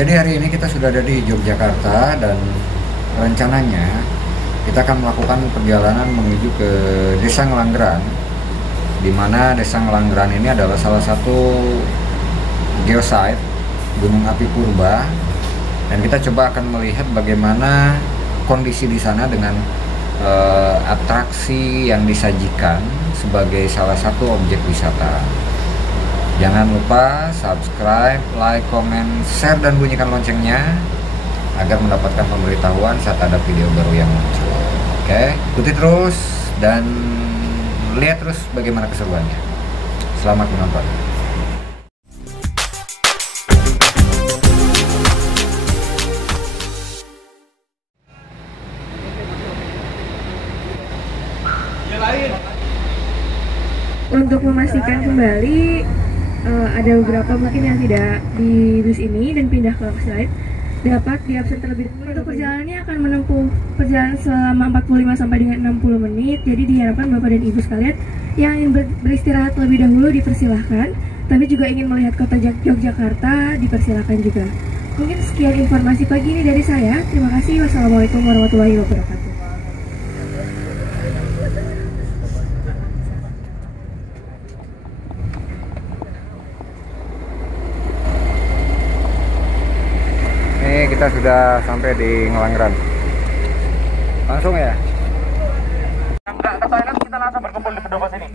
Jadi hari ini kita sudah ada di Yogyakarta dan rencananya kita akan melakukan perjalanan menuju ke Desa Ngelanggeran, di mana Desa Ngelanggeran ini adalah salah satu geosite gunung api purba, dan kita coba akan melihat bagaimana kondisi di sana dengan atraksi yang disajikan sebagai salah satu objek wisata. Jangan lupa subscribe, like, comment, share, dan bunyikan loncengnya agar mendapatkan pemberitahuan saat ada video baru yang muncul. Oke, ikuti terus dan lihat terus bagaimana keseruannya. Selamat menonton. Untuk memastikan kembali ada beberapa mungkin yang tidak di bus ini dan pindah ke lokasi lain, dapat di absen terlebih dahulu. Untuk perjalanannya akan menempuh perjalanan selama 45 sampai dengan 60 menit. Jadi diharapkan Bapak dan Ibu sekalian yang ingin beristirahat lebih dahulu dipersilahkan, tapi juga ingin melihat kota Yogyakarta dipersilahkan juga. Mungkin sekian informasi pagi ini dari saya. Terima kasih. Wassalamualaikum warahmatullahi wabarakatuh. Kita sudah sampai di Ngelanggeran. Langsung ya? Enggak ke toilet, kita langsung berkumpul di pendopo sini.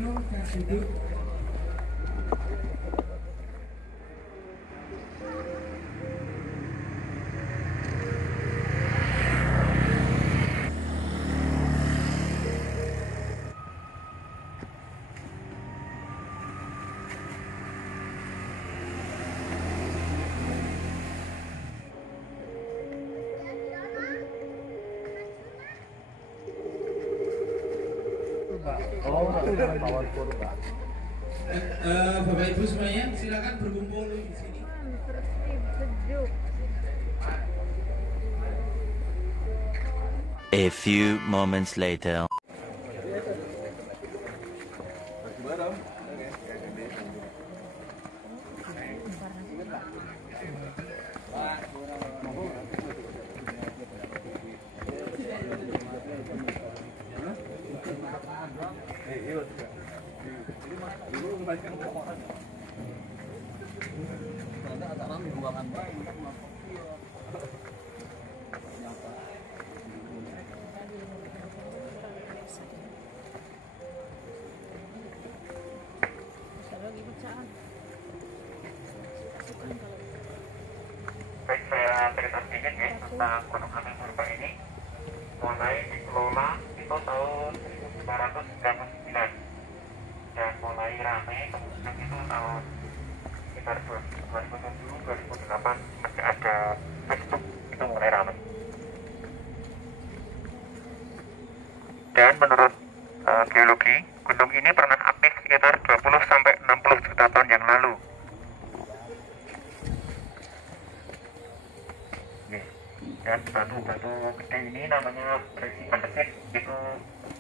Bapak Ibu semuanya silakan berkumpul di sini. A few moments later. Baik, saya cerita sedikit ya tentang gunung api purba ini. Mulai dikelola itu tahun 1999 dan mulai rame kemudian itu tahun sekitar 2007-2008 masih ada Facebook, itu mulai rame. Dan menurut geologi, gunung ini pernah aktif sekitar 20-60 juta tahun yang lalu. Dan batu-batu gede ini namanya berisi andesit, itu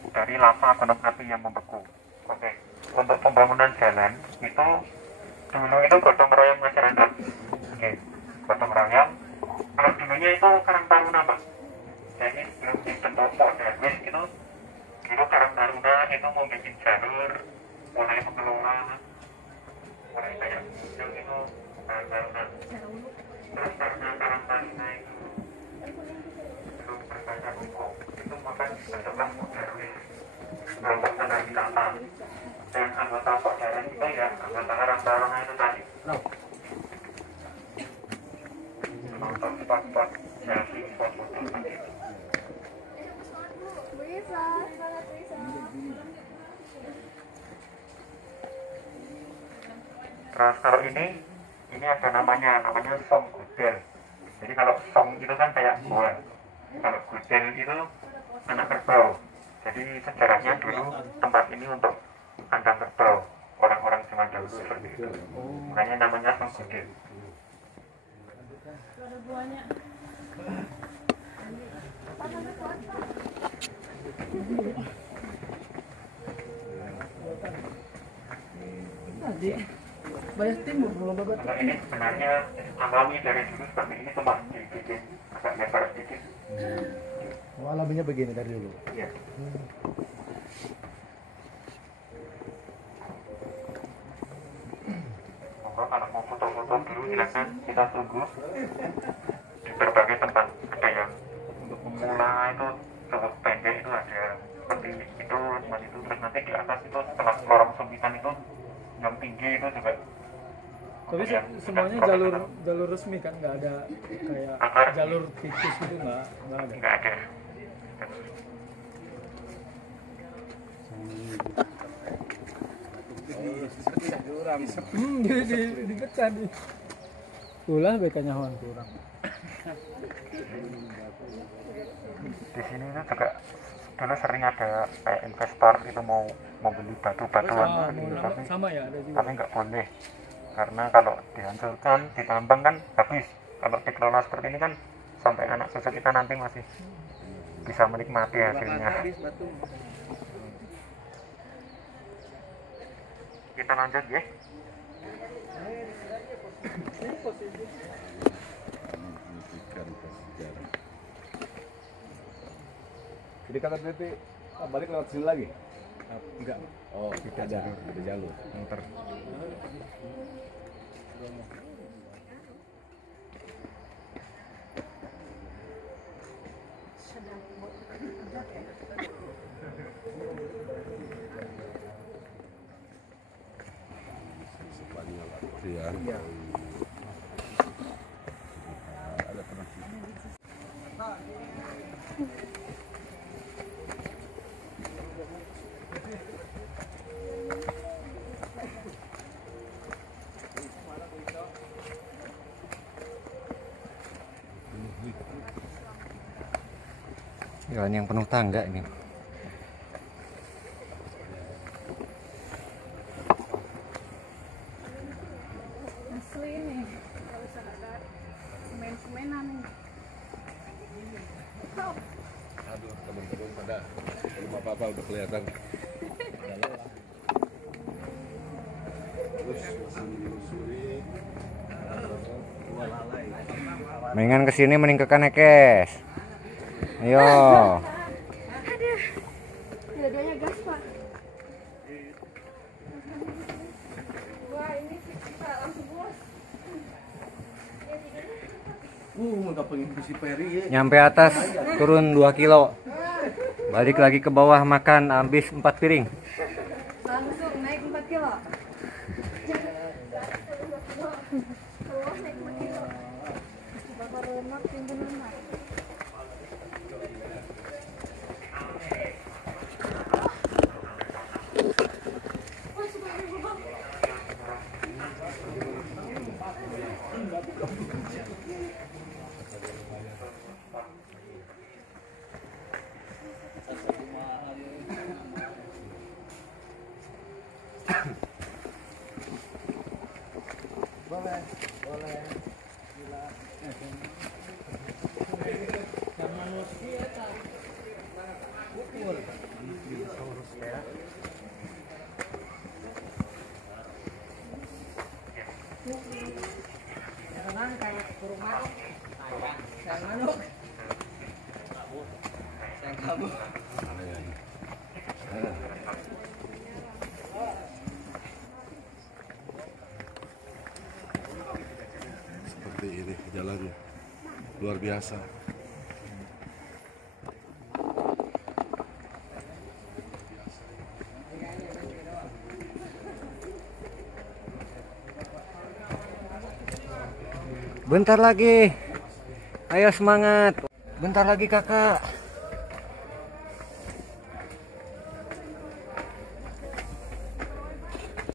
dari lava gunung api yang membeku. Oke, untuk pembangunan jalan itu dulu itu gotong royong masyarakat. Oke, gotong royong. Kalau dulunya itu Karang Taruna, Pak. Jadi sebelum dibentuk Pok Darwis itu dulu Karang Taruna itu mau bikin jalur, mulai mengelola, mulai banyak yang itu Karang Taruna. Terus karena Karang Taruna itu belum berbaca hukum, itu maka dibentuklah Pok Darwis, kelompok tanda wisata. Dan anggota Pok Darwis itu ya anggota Karang Taruna itu tadi. Menonton spot-spot selfie, spot foto tadi. Terus kalau ini ada namanya Song Gudel. Jadi kalau Song itu kan kayak gua, kalau Gudel itu anak kerbau. Jadi sejarahnya dulu tempat ini untuk kandang kerbau orang-orang zaman dahulu seperti itu. Makanya namanya Song Gudel. Ada buahnya. Tadi banyak timur belum babat. Kalau ini sebenarnya alami dari dulu seperti ini, cuma dibikin agak lebar sedikit. Oh, alaminya begini dari dulu. Iya. Monggo kalau mau foto-foto dulu silakan, kita tunggu di berbagai tempat. Ada yang untuk pemula itu cukup pendek, itu ada seperti itu, cuma itu. Terus nanti di atas itu setelah lorong sempitan itu yang tinggi itu juga. Tapi semuanya jalur resmi kan, nggak ada kayak jalur tikus gitu, nggak ada. Nggak ada. Dipecah di. Ulah bekanya hewan kurang. Di sini itu juga dulu sering ada kayak investor itu mau beli batu-batuan tapi Sama ya, ada juga. tapi nggak boleh karena kalau dihancurkan ditambang kan habis. Kalau dikelola seperti ini kan sampai anak cucu kita nanti masih bisa menikmati hasilnya. Kita lanjut ya. Jadi kata nanti balik lewat sini lagi? Enggak. Oh, ada jalur. Muter. Iya. Ya, ini yang penuh tangga ini. Asli nih, kalau misalnya ada semen-semenan nih. Aduh, teman-teman pada belum apa-apa udah kelihatan. Mendingan kesini mending ke Kanekes. Ayo. Aduh, dua-duanya gas pak. Wah ini kita langsung bos. Nggak pengen bisi peri ya. Nyampe atas turun 2 kilo. Balik lagi ke bawah makan habis 4 piring. Langsung naik 4 kilo. Bakar lemak, timbun lemak. Seperti ini jalannya. Luar biasa. Bentar lagi. Ayo semangat. Bentar lagi kakak.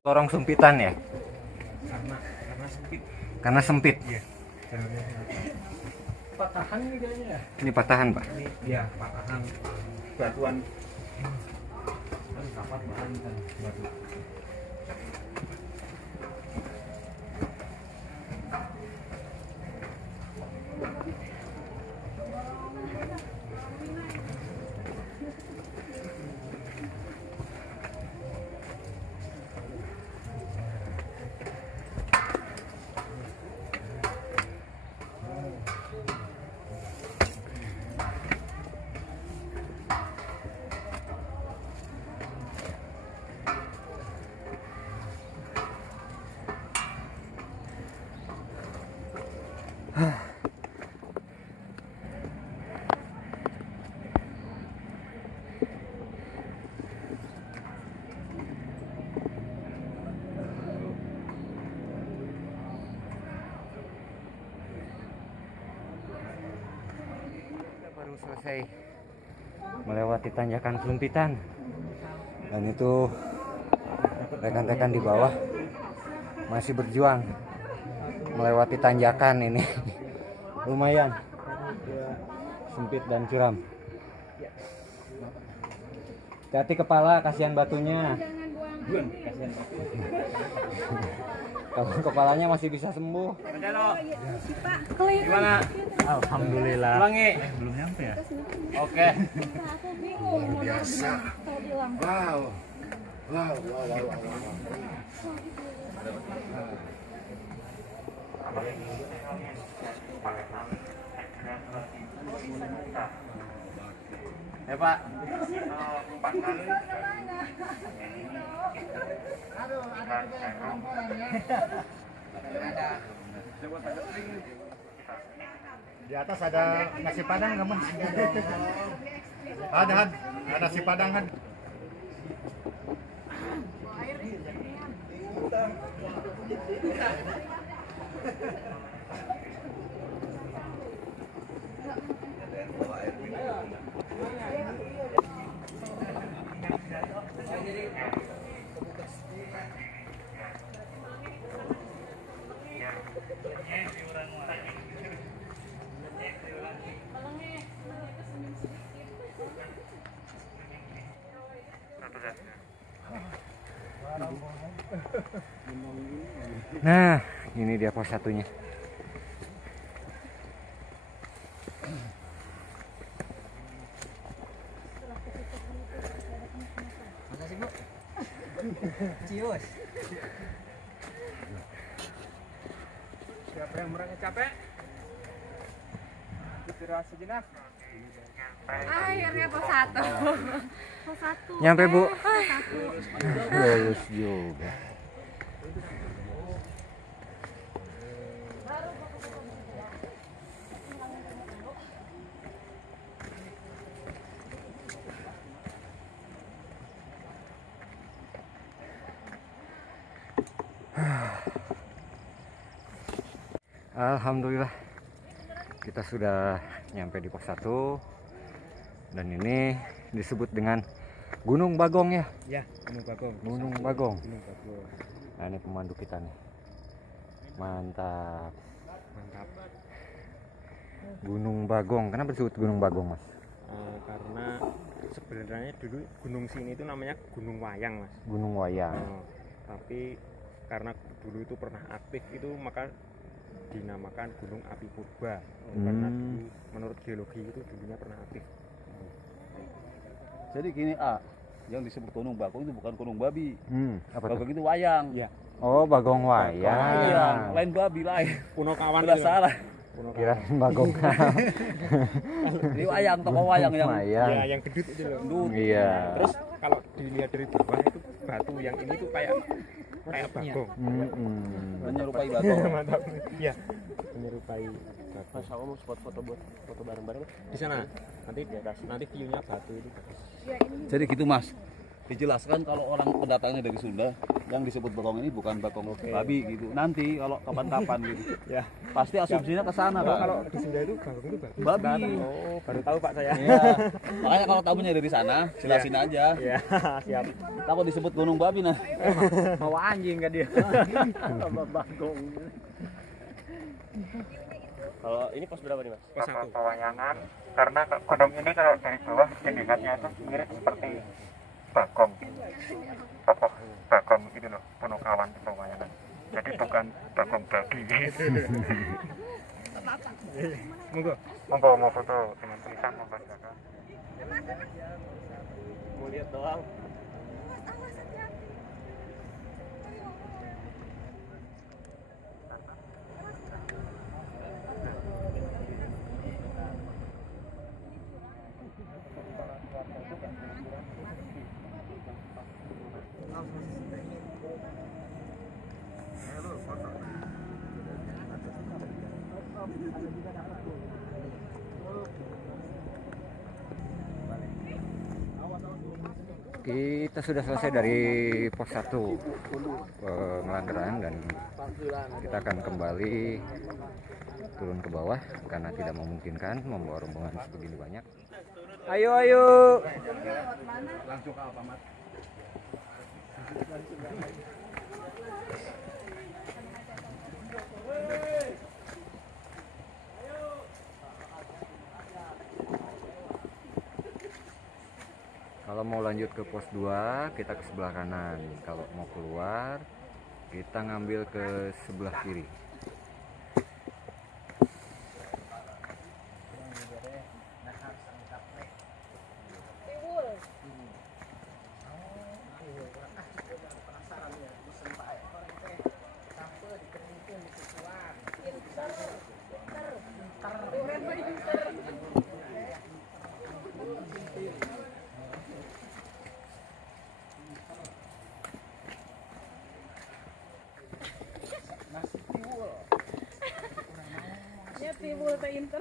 Lorong sempitan ya? Karena sempit. Iya. Patahan ini kayaknya. Ini patahan pak. Iya, patahan batuan. Kan kapat bahan kan batu. Baru selesai melewati tanjakan Selumpitan, dan itu rekan-rekan di bawah masih berjuang melewati tanjakan ini. Lumayan sempit dan curam. Hati kepala, kasihan batunya. Kalau kepalanya masih bisa sembuh. Gimana? Alhamdulillah. Ulangi. Belum nyampe ya? Oke. Luar biasa. Wow. Wow. Ya Pak. Di atas ada nasi padang nggak mas? Ada nasi padang kan? Nah, ini dia pos satunya. Makasih Bu. Cius. Siapa yang merasa capek? Istirahat sejenak. Akhirnya pos 1. Pos 1. Nyampe Bu. Pos 1. Lulus juga. Alhamdulillah kita sudah nyampe di pos 1, dan ini disebut dengan Gunung Bagong ya. Ya, Gunung Bagong. Gunung Bagong. Gunung Bagong. Nah, ini pemandu kita nih. Mantap. Mantap. Gunung Bagong. Kenapa disebut Gunung Bagong, Mas? Karena sebenarnya dulu gunung sini itu namanya Gunung Wayang, Mas. Gunung Wayang. Tapi karena dulu itu pernah aktif itu maka dinamakan Gunung Api Purba. Karena dulu menurut geologi itu dulunya pernah aktif. Jadi gini yang disebut Gunung Bagong itu bukan Gunung Babi. Apa Bagong tuh? itu wayang. Ya. Oh, Bagong Wayang. Wayang, lain babi lain. Puno Kawan Udah itu. salah. Kirain Bagong. Ini wayang, toko wayang yang Ya, yang gedut itu loh. gendut. Iya. Terus kalau dilihat dari bawah itu batu yang ini tuh kayak bagong. Menyerupai bagong. Mantap. Iya. Menyerupai bagong. Mas, aku mau spot foto buat foto bareng-bareng. Di sana. Nanti view-nya batu itu bagus. Jadi gitu Mas. Dijelaskan kalau orang pendatangnya dari Sunda, yang disebut bagong ini bukan bagong babi gitu. Nanti kalau kapan-kapan gitu. Ya. Pasti asumsinya ke sana, Pak. Kalau di Sunda itu bagong itu bagus. Babi. Oh, baru tahu Pak saya. Iya. Makanya kalau tamunya dari sana, jelasin aja. Iya, siap. Takut disebut gunung babi nah. Bawa anjing kan dia. Sama bagong. Kalau ini pos berapa nih Mas? Pos 1. Pewayangan, karena gunung ini kalau dari bawah dilihatnya itu mirip seperti bagong, tokoh bagong itu loh, Puno Kawan di Pewayangan. Jadi bukan bagong babi. Monggo mau foto dengan tulisan membacakan. Mau lihat doang. Kita sudah selesai dari pos 1 Ngelanggeran dan kita akan kembali turun ke bawah karena tidak memungkinkan membawa rombongan sebegini banyak. Ayo ayo. Langsung ke Alfamart. Kalau mau lanjut ke pos 2 kita ke sebelah kanan. Kalau mau keluar kita ngambil ke sebelah kiri. Tiwul teh inter.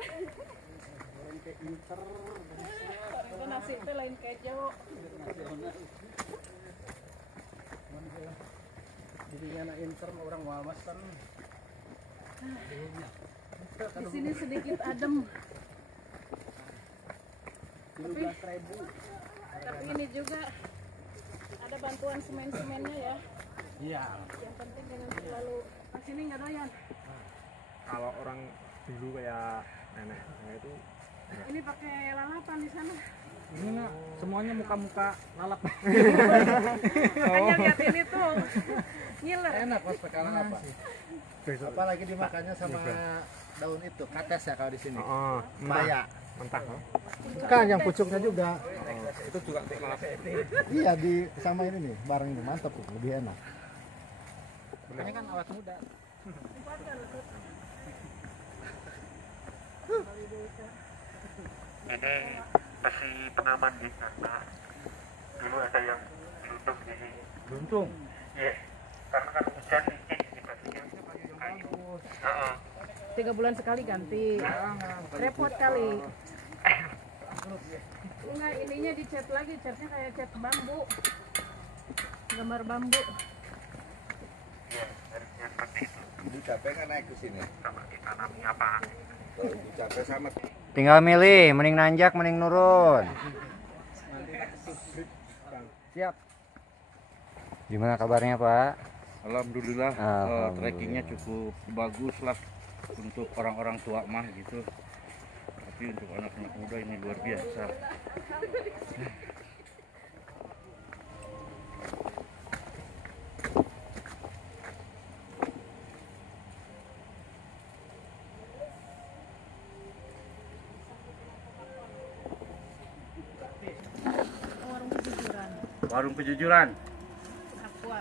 Itu nasi teh lain kejo. Jadi anak inter orang walmas kan. Di sini sedikit adem. Tapi ini juga ada bantuan semen-semennya ya. Iya. Yang penting jangan terlalu. Pas sini nggak doyan. Kalau orang dulu kayak nenek itu Ini pakai lalapan di sana. Ini nak semuanya muka-muka lalap. Makanya lihat ini tuh ngiler. Enak pas pakai apa? Apalagi dimakannya sama daun itu, kates ya kalau di sini. Maya. mentah. Kan yang pucuknya juga. Itu juga untuk lalap. Iya, di sama ini nih, bareng ini mantap tuh, lebih enak. Ini kan awet muda. Ini besi pengaman di sana. Dulu ada yang beruntung ini. Beruntung. Iya, karena kan hujan licin di besinya. Kayu. 3 bulan sekali ganti. Repot kali. Enggak, ininya dicat lagi, catnya kayak cat bambu. Gambar bambu. Iya, harusnya seperti itu. Ibu capek nggak naik ke sini? Sama ditanami apa? Kalau ibu capek sama. Tinggal milih, mending nanjak, mending nurun. Siap. Gimana kabarnya, Pak? Alhamdulillah, Alhamdulillah. trekkingnya cukup bagus lah untuk orang-orang tua mah gitu. Tapi untuk anak-anak muda ini luar biasa. Warung kejujuran. Warung kejujuran. Aqua.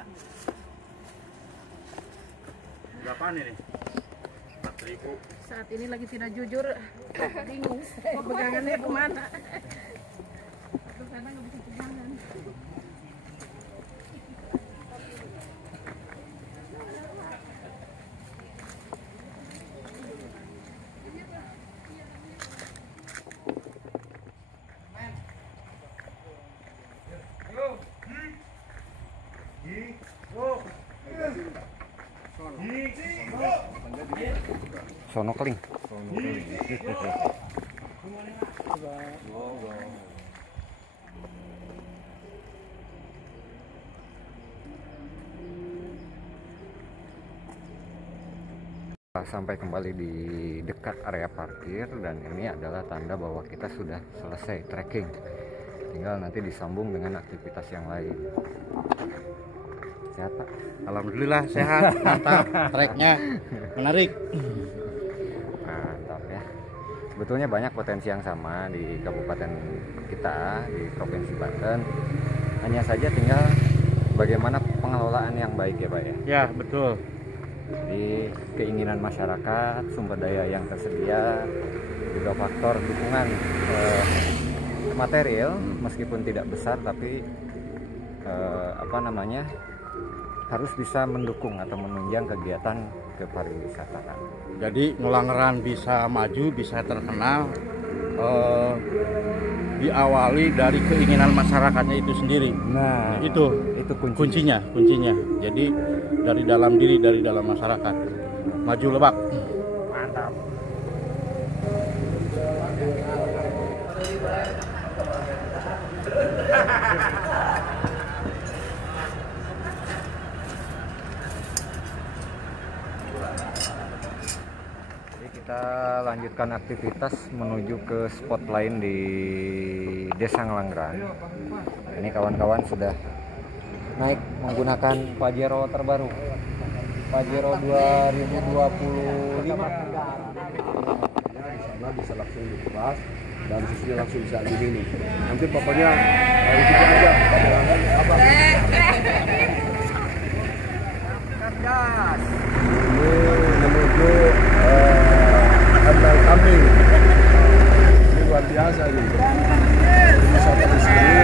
Berapaan ini? 4.000. Saat ini lagi tidak jujur, bingung pegangannya kemana. Kadang nggak bisa pegangan. Sono keling. Sampai kembali di dekat area parkir dan ini adalah tanda bahwa kita sudah selesai trekking. Tinggal nanti disambung dengan aktivitas yang lain. Sehat, Pak? Alhamdulillah sehat, mantap, treknya menarik. Mantap ya. Sebetulnya banyak potensi yang sama di kabupaten kita, di Provinsi Banten. Hanya saja tinggal bagaimana pengelolaan yang baik ya, Pak ya. Ya, betul. Di keinginan masyarakat, sumber daya yang tersedia, juga faktor dukungan material meskipun tidak besar tapi harus bisa mendukung atau menunjang kegiatan kepariwisataan. Jadi Ngelanggeran bisa maju, bisa terkenal, diawali dari keinginan masyarakatnya itu sendiri. Nah, itu kuncinya. Jadi dari dalam diri, dari dalam masyarakat. Maju Lebak. Mantap. Kita lanjutkan aktivitas menuju ke spot lain di Desa Ngelanggeran. Ini kawan-kawan sudah naik menggunakan Pajero terbaru, Pajero 2025. Sana bisa langsung dibahas dan sisinya langsung bisa diminum. Nanti pokoknya ikuti aja perjalanan apa. Menuju kandang kambing. Ini luar biasa ini. Wisata di sini.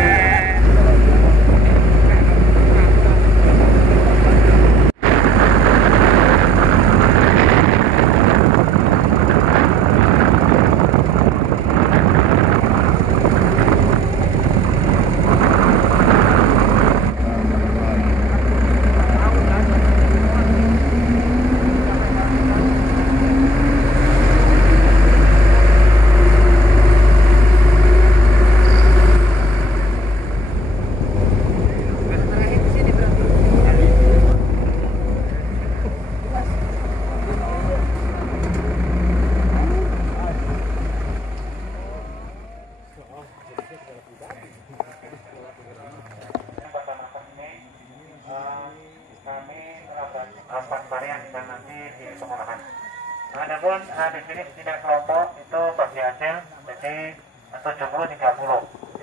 Adapun di sini tidak kelompok itu bagi hasil jadi 70-30.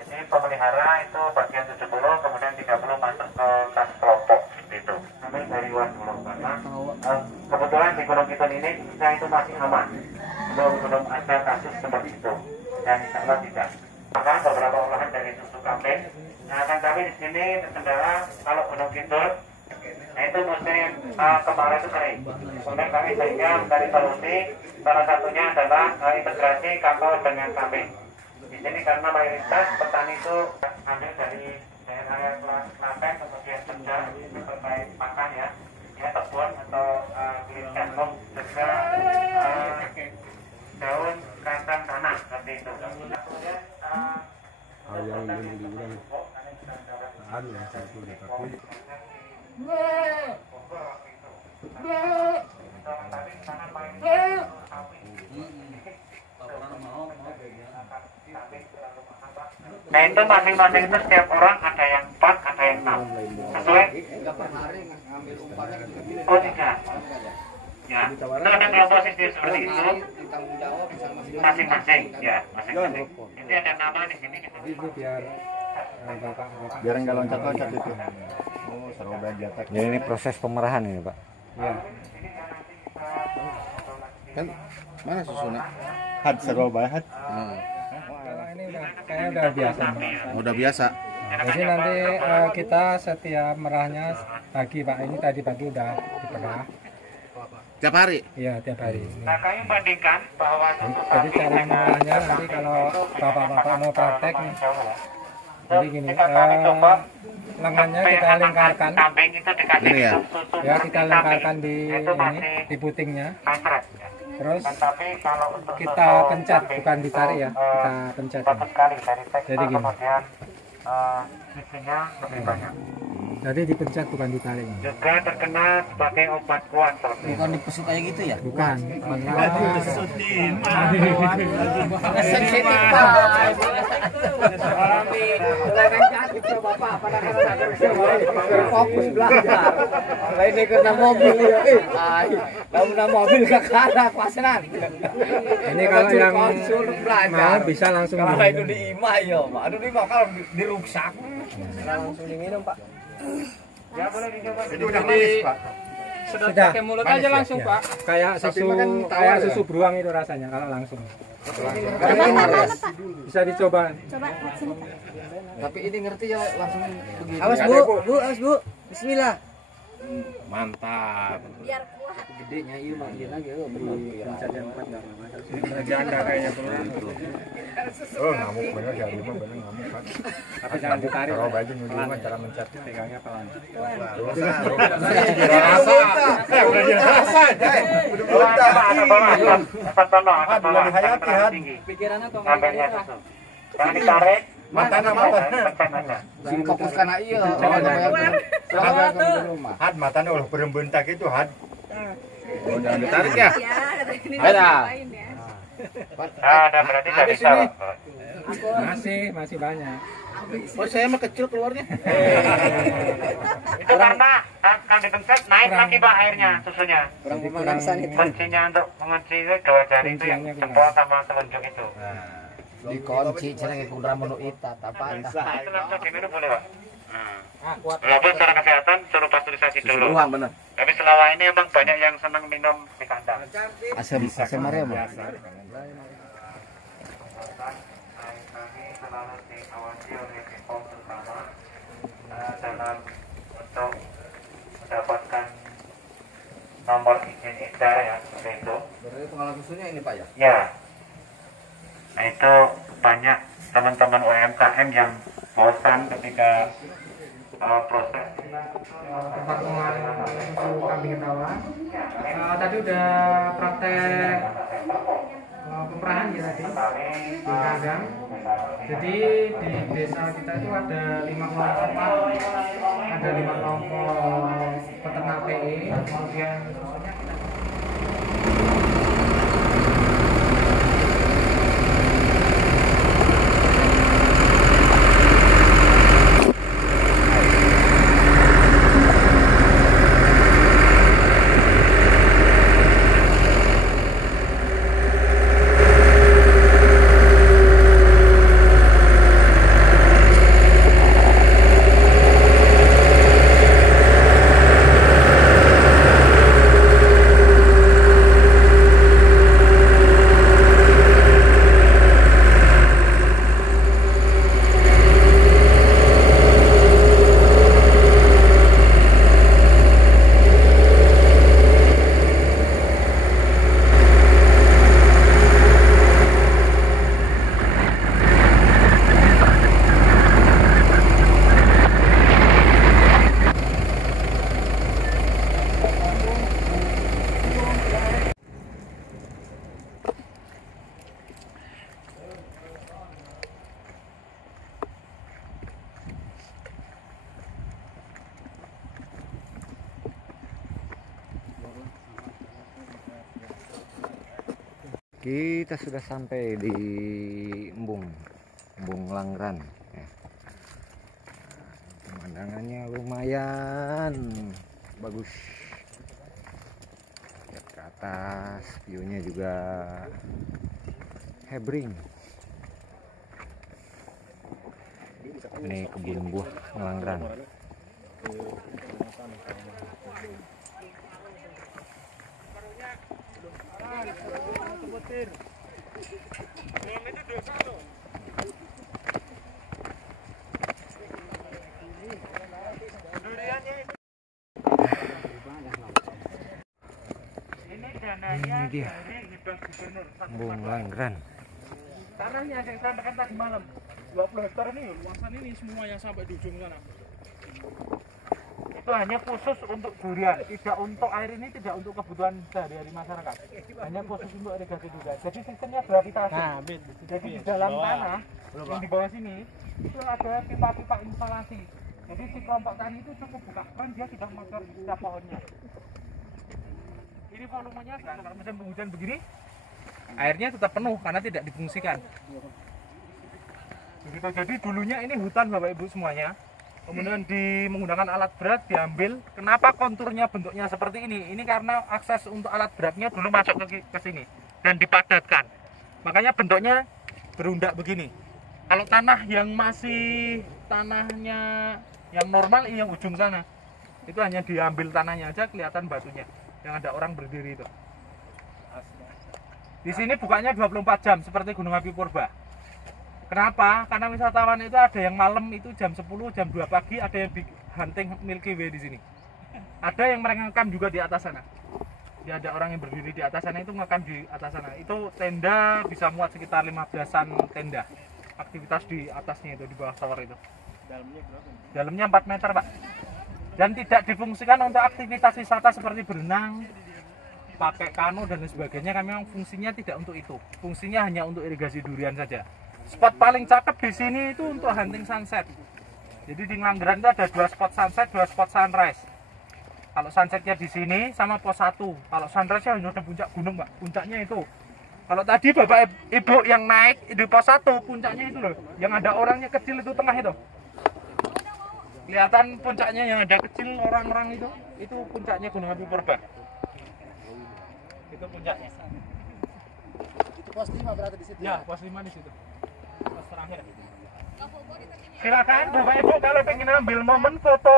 Jadi pemelihara itu bagian 70, kemudian 30 masuk ke kas kelompok seperti itu. Kami dari luar dulu karena kebetulan di Gunung Kidul ini kita itu masih aman, belum ada kasus seperti itu dan insya Allah tidak. Maka beberapa olahan dari susu kambing. Nah, akan tapi di sini terkendala kalau Gunung Kidul nah itu musim kemarau itu kering. Kemudian kami sehingga mencari solusi, salah satunya adalah integrasi kapal dengan kambing. Di sini karena mayoritas petani itu ambil dari daerah Klaten, kemudian Jogja terkait pakan ya tebon atau kulit jantung, juga daun kacang tanah seperti itu. Kemudian yang dibilang anu yang satu tapi nah itu masing-masing itu setiap orang ada yang 4, ada yang 6 sesuai. Oh tidak ya, itu ada kelompok sistem seperti itu masing-masing ya, masing-masing. Ini ada nama di sini gitu. biar nggak loncat-loncat itu. Oh, seru banget. Jadi ini proses pemerahan ini, Pak. Ya. Kan mana susunya? Had seru banget. Ini udah biasa. Udah biasa. Jadi nanti kita setiap merahnya pagi, Pak. Ini tadi pagi udah diperah. Tiap hari? Iya, tiap hari. Nah, kami bandingkan bahwa jadi cara merahnya nanti kalau bapak-bapak mau praktek nih. Jadi gini, lengannya kita lingkarkan. Ya, kita lingkarkan di ini, di putingnya. Terus kita pencet, bukan ditarik ya, kita pencet. Jadi gini. Jadi dipencet bukan ditarik. Juga terkenal sebagai obat kuat. Bukan dipesut kayak gitu ya? Bukan. Fokus belajar. Lain kena mobil ya. Lamun mobil ke kanan pasenan. Ini kalau yang mau bisa langsung kalau itu di imah ya, Pak. Aduh di imah kalau di rucksak. Langsung diminum, Pak. Ya boleh dicoba. Itu udah manis, Pak. Sudah pakai mulut aja langsung, ya. Pak. Kayak susu beruang itu rasanya kalau langsung. Bisa dicoba. Coba sini. Tapi ini ngerti ya langsung begini. Awas, Bu. Awas, Bu. Bismillah. Mantap. Biar kuat. Gedenya iya makin lagi bener. Janda kayaknya pelan. Oh ngamuk bener ya Bima bener ngamuk kan. Tapi jangan ditarik. Kalau baju ngomong cara mencet Pegangnya pelan. Rasa. Udah dirasa. Udah dihayati Han. Pikirannya kok Sambalnya susu. Jangan ditarik. Matana. Sing fokus kana iya. Had matanya ulah berembentak itu had. Oh, jangan ditarik ya. Ada. Ada berarti Ada dari sini. Masih banyak. Oh, saya mah kecil keluarnya. Itu karena akan dipencet naik lagi Pak airnya, susunya. Kurang pemanasan itu. Kuncinya untuk mengunci itu 2 jari itu yang jempol sama telunjuk itu. Dikunci cenah kurang menu itat apa Itu langsung diminum boleh Pak? Walaupun secara kesehatan suruh pasteurisasi dulu. Ruang bener. Tapi selama ini emang banyak yang senang minum di kandang. Asam Maria mah. Selalu diawasi oleh BPOM terutama dalam untuk mendapatkan nomor izin edar ya seperti itu. Berarti pengalaman susunya ini Pak ya? Ya. Nah itu banyak teman-teman UMKM yang bosan ketika proses Tempat pengolahan susu kambing tawa. Tadi udah praktek pemerahan ya tadi di kandang. Jadi di desa kita itu ada 5 kelompok, ada 5 kelompok peternak PE, kemudian susunya kita Kita sudah sampai di Embung Langran ya. Pemandangannya lumayan bagus. Lihat ke atas, view-nya juga hebring. Ini kebun buah Langran. Ini dia Embung Langran. Tanahnya yang saya sampaikan tadi malam 20 hektar ini luasan ini semua yang sampai di ujung sana. Itu hanya khusus untuk durian, tidak untuk air ini, tidak untuk kebutuhan sehari-hari masyarakat. Hanya khusus untuk irigasi juga. Jadi sistemnya gravitasi. Jadi di dalam tanah yang di bawah sini itu ada pipa-pipa instalasi. Jadi si kelompok tani itu cukup buka keran, dia sudah mengatur setiap pohonnya. Ini volumenya kalau musim penghujan begini, Airnya tetap penuh karena tidak difungsikan. begitu. Jadi dulunya ini hutan Bapak Ibu semuanya. Kemudian menggunakan alat berat diambil. Kenapa konturnya bentuknya seperti ini? Ini karena akses untuk alat beratnya dulu masuk ke sini dan dipadatkan. Makanya bentuknya berundak begini. Kalau tanah yang masih tanahnya yang normal ini yang ujung sana, itu hanya diambil tanahnya aja kelihatan batunya yang ada orang berdiri itu. Di sini bukanya 24 jam seperti Gunung Api Purba. Kenapa? Karena wisatawan itu ada yang malam itu jam 10, jam 2 pagi ada yang di hunting Milky Way di sini. Ada yang mereka ngekam juga di atas sana. Dia ada orang yang berdiri di atas sana itu ngekam di atas sana. Itu tenda bisa muat sekitar 15-an tenda. Aktivitas di atasnya itu, di bawah tower itu. Dalamnya berapa? Dalamnya 4 meter, Pak. Dan tidak difungsikan untuk aktivitas wisata seperti berenang, pakai kano dan lain sebagainya. Kan memang fungsinya tidak untuk itu. Fungsinya hanya untuk irigasi durian saja. Spot paling cakep di sini itu untuk hunting sunset. Jadi di Ngelanggeran itu ada 2 spot sunset, 2 spot sunrise. Kalau sunsetnya di sini sama pos 1. Kalau sunrise-nya hanya ada puncak gunung, Pak. Puncaknya itu. Kalau tadi Bapak Ibu yang naik di pos 1, puncaknya itu loh. Yang ada orangnya kecil itu tengah itu. Kelihatan puncaknya yang ada kecil orang-orang itu puncaknya Gunung Api Purba. Itu puncaknya. Itu pos 5 berarti di situ. Ya, pos 5 di situ. Pos terakhir. Silakan Bapak Ibu kalau pengen ambil momen foto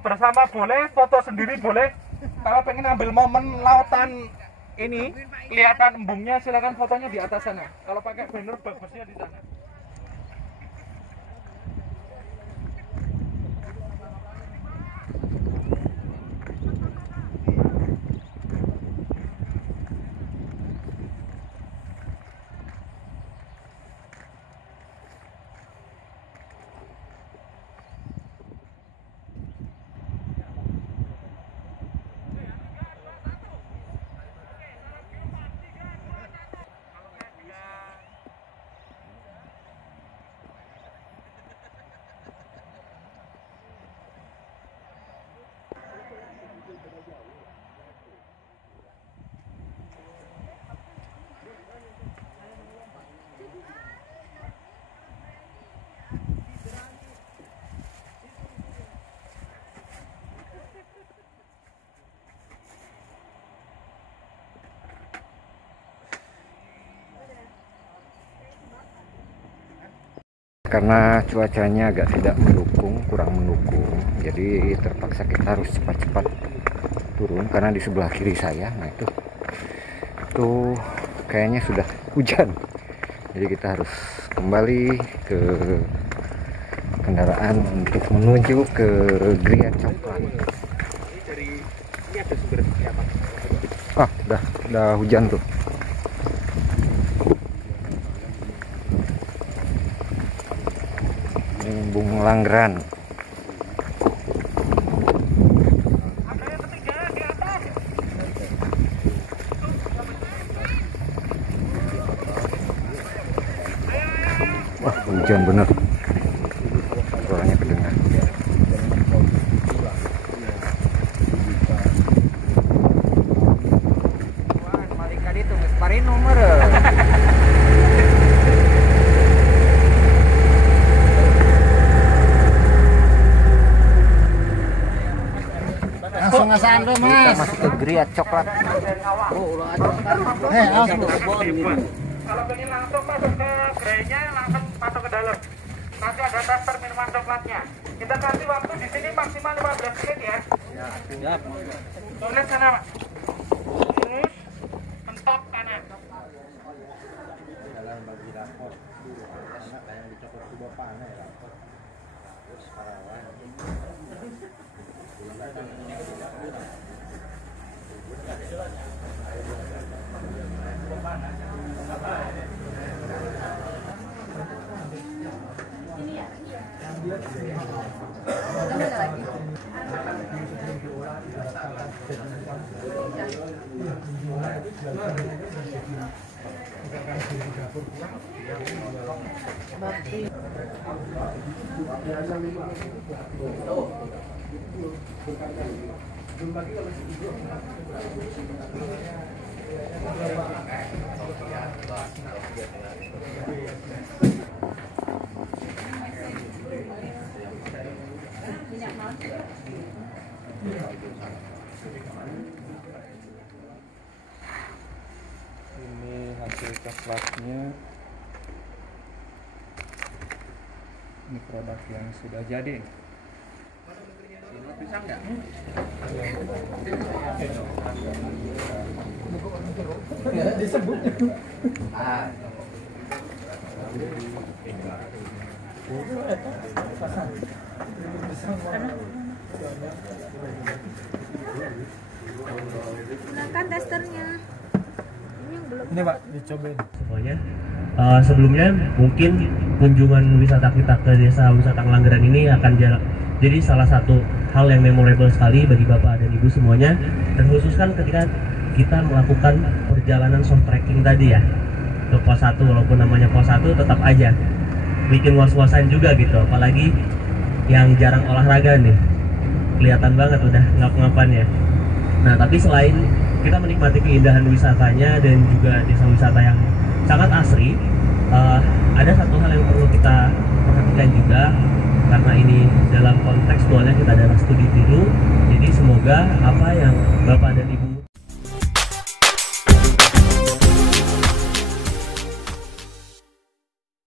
bersama boleh, foto sendiri boleh. Kalau pengen ambil momen lautan ini kelihatan embungnya, silakan fotonya di atas sana. Kalau pakai banner bagusnya di sana. Karena cuacanya agak tidak mendukung, kurang mendukung, jadi terpaksa kita harus cepat-cepat turun karena di sebelah kiri saya, nah itu kayaknya sudah hujan, jadi kita harus kembali ke kendaraan untuk menuju ke Gria Coklat. Ini ada sumber apa? Ah, udah hujan tuh. Embung Ngelanggeran. Wah, hujan bener. Suaranya kedengar. Wah, mari kali itu ngesparin nomor. Langsung ngasaan lu, Mas. Kita masuk ke Gria Coklat. Awas lu. Kalau pengen langsung masuk ke gerainya, langsung masuk ke dalam. Nanti ada tester minuman coklatnya. Kita kasih waktu di sini maksimal 15 menit ya. Siap. Tulis sana, Pak. Terus mentok kanan. Ini hasil coklatnya. Ini produk yang sudah jadi. Bisa nggak? Disebut. Gunakan testernya. Ini yang belum. Ini Pak, dicobain. Semuanya. Sebelumnya mungkin kunjungan wisata kita ke desa wisata Ngelanggeran ini akan jadi salah satu hal yang memorable sekali bagi Bapak dan Ibu semuanya, dan khususkan ketika kita melakukan perjalanan soft trekking tadi ya ke pos 1, walaupun namanya pos 1 tetap aja bikin was-wasan juga gitu, apalagi yang jarang olahraga nih, kelihatan banget udah ngap-ngapannya. Nah tapi selain kita menikmati keindahan wisatanya dan juga desa wisata yang sangat asri, ada satu hal yang perlu kita perhatikan juga, karena ini dalam konteks dualnya kita adalah studi tiru. Jadi semoga apa yang Bapak dan Ibu